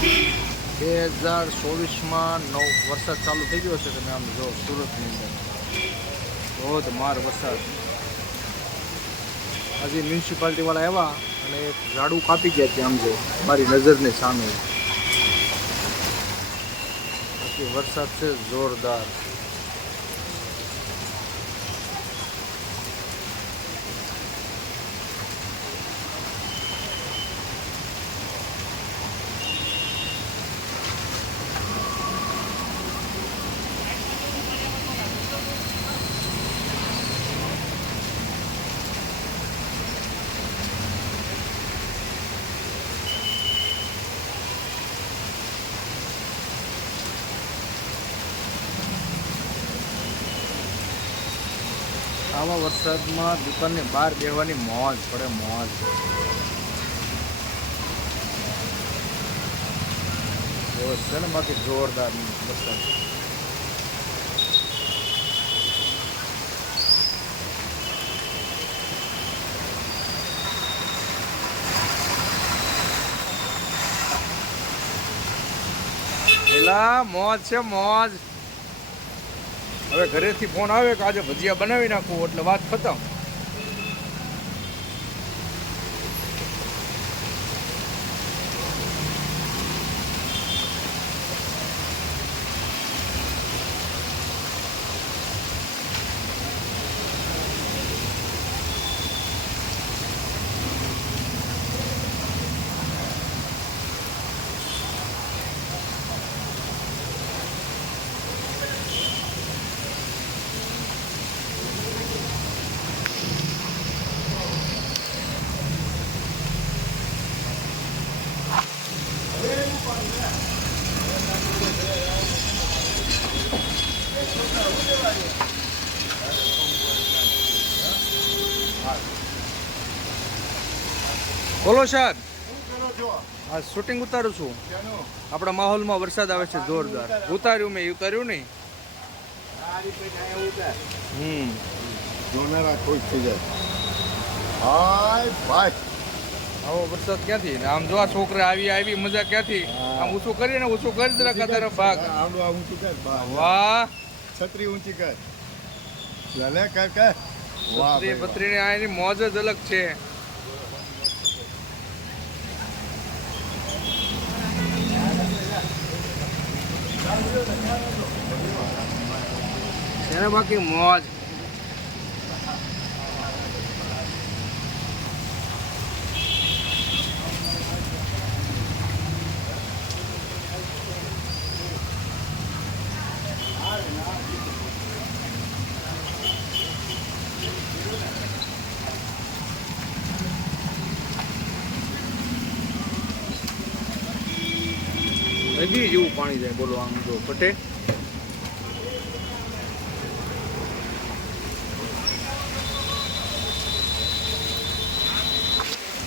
બે હજાર ચોવીસમાં નવ વરસાદ ચાલુ થઈ ગયો છે તમે આમ જો સુરતની અંદર. ધોધમાર વરસાદ. આજે મ્યુનિસિપાલિટીવાળા આવ્યા અને એક ઝાડુ કાપી ગયા છે આમ જો, મારી નજરની સામે. બાકી વરસાદ છે જોરદાર. આવા વરસાદમાં દુકાનની બહાર બેહવાની મોજ, પડે મોજ. એવો છે ને બાકી જોરદાર વરસાદ. એલા, મોજ છે, મોજ. હવે ઘરેથી ફોન આવે કે આજે ભજીયા બનાવી નાખું એટલે વાત ખતમ. બોલો સાહેબ. હા શૂટિંગ ઉતારું છું. આપણા માહોલમાં વરસાદ આવે છે જોરદાર. ઉતાર્યું. મેં ઉતાર્યું નહીં? હમ. જોનારા ખુશ થઈ જાય. હાય ભાઈ. આવો વરસાદ ક્યાંથી? આમ જો આ છોકરા આવી આવી મજા ક્યાંથી? આમ ઊંચું કરીને ઊંચું કરી જરા રાખા તારા ભાગ. આમ આ ઊંચું કર. વાહ. છત્રી ઊંચી કર. લે, લે કર કર. વાહ બત્રી ભાઈ, વાહ. બત્રીની આ એની મોજ જ અલગ છે. ને બાકી મોજ. નદી જેવું પાણી જાય બોલો આમ જો પટે.